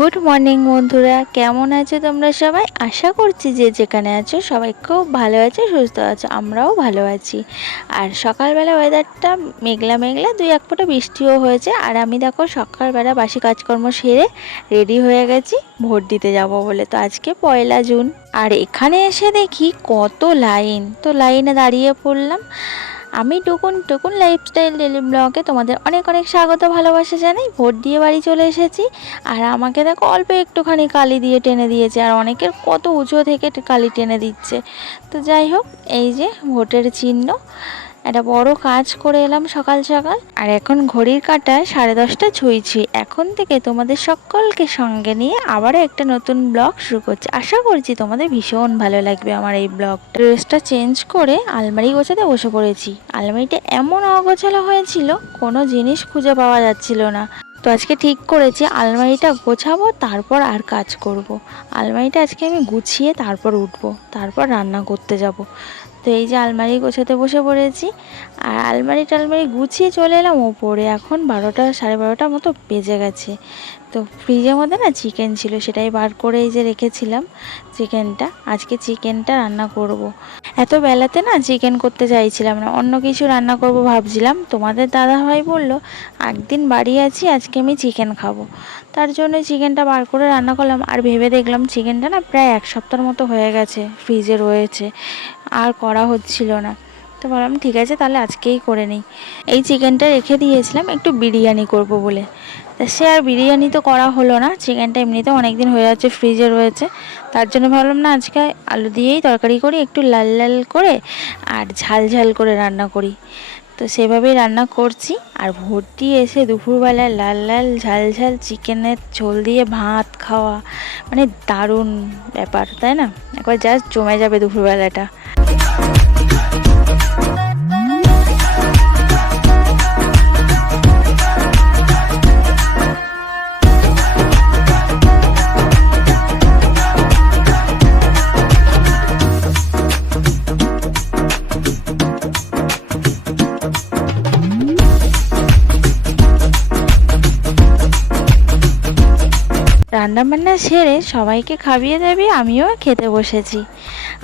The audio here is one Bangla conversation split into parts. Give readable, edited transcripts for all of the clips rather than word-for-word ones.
গুড মর্নিং বন্ধুরা, কেমন আছো তোমরা সবাই? আশা করছি যে যেখানে আছো সবাই খুব ভালো আছে, সুস্থ আছো। আমরাও ভালো আছি। আর সকালবেলা ওয়েদারটা মেঘলা মেঘলা, দুই এক ফোঁটা বৃষ্টিও হয়েছে। আর আমি দেখো সকালবেলা বাসি কাজকর্ম সেরে রেডি হয়ে গেছি ভোট দিতে যাব বলে। তো আজকে 1 জুন। আর এখানে এসে দেখি কত লাইন, তো লাইনে দাঁড়িয়ে পড়লাম। আমি টুকুন টুকুন লাইফস্টাইল ডেলি ব্লগে তোমাদের অনেক অনেক স্বাগত, ভালোবাসা জানাই। ভোট দিয়ে বাড়ি চলে এসেছি। আর আমাকে দেখো অল্প একটুখানি কালি দিয়ে টেনে দিয়েছে, আর অনেকের কত উঁচু থেকে কালি টেনে দিচ্ছে। তো যাই হোক, এই যে ভোটের চিহ্ন, একটা বড় কাজ করে এলাম সকাল সকাল। আর এখন ঘড়ির কাঁটায় 10:30 ছুঁইছি। এখন থেকে তোমাদের সকলকে সঙ্গে নিয়ে আবারও একটা নতুন ব্লগ শুরু করছি। আশা করছি তোমাদের ভীষণ ভালো লাগবে আমার এই ব্লগটা। ড্রেসটা চেঞ্জ করে আলমারি গোছাতে বসে পড়েছি। আলমারিটা এমন অগোছালো হয়েছিল, কোনো জিনিস খুঁজে পাওয়া যাচ্ছিল না। তো আজকে ঠিক করেছি আলমারিটা গোছাবো, তারপর আর কাজ করব। আলমারিটা আজকে আমি গুছিয়ে তারপর উঠবো, তারপর রান্না করতে যাব। তো এই যে আলমারি গোছাতে বসে পড়েছি। আর আলমারি টালমারি গুছিয়ে চলে এলাম ওপরে। এখন 12টা 12:30 মতো বেজে গেছে। তো ফ্রিজের মধ্যে না চিকেন ছিল, সেটাই বার করে এই যে রেখেছিলাম চিকেনটা। আজকে চিকেনটা রান্না করব। এত বেলাতে না চিকেন করতে চাইছিলাম না, অন্য কিছু রান্না করব ভাবছিলাম। তোমাদের দাদাভাই বলল একদিন বাড়ি আছি, আজকে আমি চিকেন খাবো। তার জন্য চিকেনটা বার করে রান্না করলাম। আর ভেবে দেখলাম চিকেনটা না প্রায় 1 সপ্তাহের মতো হয়ে গেছে ফ্রিজে রয়েছে, আর করা হচ্ছিল না। তো ভাবলাম ঠিক আছে, তাহলে আজকেই করে নিই। এই চিকেনটা রেখে দিয়েছিলাম একটু বিরিয়ানি করব বলে। তা সে আর বিরিয়ানি তো করা হলো না, চিকেনটা এমনিতেও অনেক দিন হয়ে যাচ্ছে ফ্রিজে রয়েছে। তার জন্য ভাবলাম না, আজকে আলু দিয়েই তরকারি করি, একটু লাল লাল করে আর ঝাল ঝাল করে রান্না করি। তো সেভাবেই রান্না করছি। আর ভর্তি এসে দুপুরবেলায় লাল লাল ঝাল ঝাল চিকেনের ঝোল দিয়ে ভাত খাওয়া মানে দারুণ ব্যাপার, তাই না? একবার জাস্ট জমে যাবে দুপুরবেলাটা। রান্নাবান্না সেরে সবাইকে খাইয়ে দেবে, আমিও খেতে বসেছি।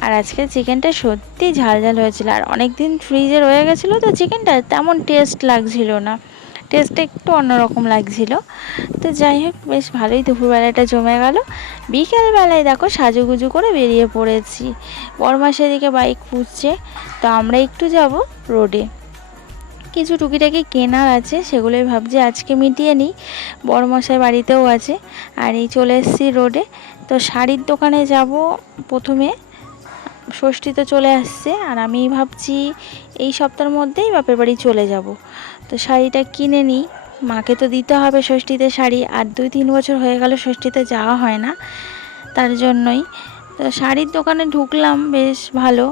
আর আজকে চিকেনটা সত্যি ঝাল ঝাল হয়েছিল। আর অনেক দিন ফ্রিজে রয়ে গেছিলো তো চিকেনটা তেমন টেস্ট লাগছিল না, টেস্টটা একটু অন্যরকম লাগছিল। তো যাই হোক, বেশ ভালোই দুপুরবেলাটা জমে গেল। বিকেলবেলায় দেখো সাজুগুজু করে বেরিয়ে পড়েছি। বড়মা সেদিকে বাইক পুষছে, তো আমরা একটু যাব রোডে। কিছু টুকিটাকি কেনার আছে, সেগুলোই ভাবছি আজকে মিটিয়ে নিই। বড়মশাই বাড়িতেও আছে। আর এই চলে এসেছি রোডে। তো শাড়ির দোকানে যাব প্রথমে। ষষ্ঠী তো চলে আসছে, আর আমি ভাবছি এই সপ্তাহের মধ্যেই বাপের বাড়ি চলে যাব। তো শাড়িটা কিনে নিই, মাকে তো দিতে হবে ষষ্ঠীতে শাড়ি। আর 2-3 বছর হয়ে গেল ষষ্ঠীতে যাওয়া হয় না, তার জন্যই। তো শাড়ির দোকানে ঢুকলাম, বেশ ভালো।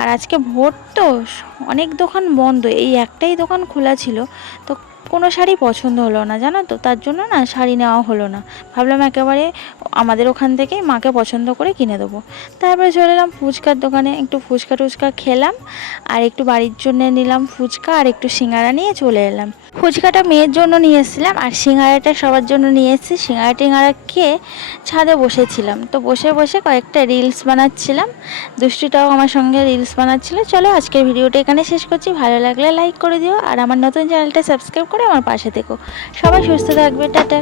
আর আজকে ভোট তো অনেক দোকান বন্ধ, এই একটাই দোকান খোলা ছিল। তো কোনো শাড়ি পছন্দ হলো না, জানো তো, তার জন্য না শাড়ি নেওয়া হলো না। ভাবলাম একেবারে আমাদের ওখান থেকেই মাকে পছন্দ করে কিনে দেবো। তারপরে চলে এলাম ফুচকার দোকানে, একটু ফুচকা টুচকা খেলাম। আর একটু বাড়ির জন্য নিলাম ফুচকা, আর একটু সিঙ্গারা নিয়ে চলে এলাম। ফুচকাটা মেয়ের জন্য নিয়ে এসেছিলাম, আর সিঙ্গারাটা সবার জন্য নিয়ে এসেছি। সিঙ্গারা টিঙ্গারা খেয়ে ছাদে বসেছিলাম। তো বসে বসে কয়েকটা রিলস বানাচ্ছিলাম। দুষ্টুটাও আমার সঙ্গে রিলস বানাচ্ছিল। চলো আজকের ভিডিওটা এখানে শেষ করছি। ভালো লাগলে লাইক করে দিও, আর আমার নতুন চ্যানেলটা সাবস্ক্রাইব করে আমার পাশে থেকো। সবাই সুস্থ থাকবে, টাটা।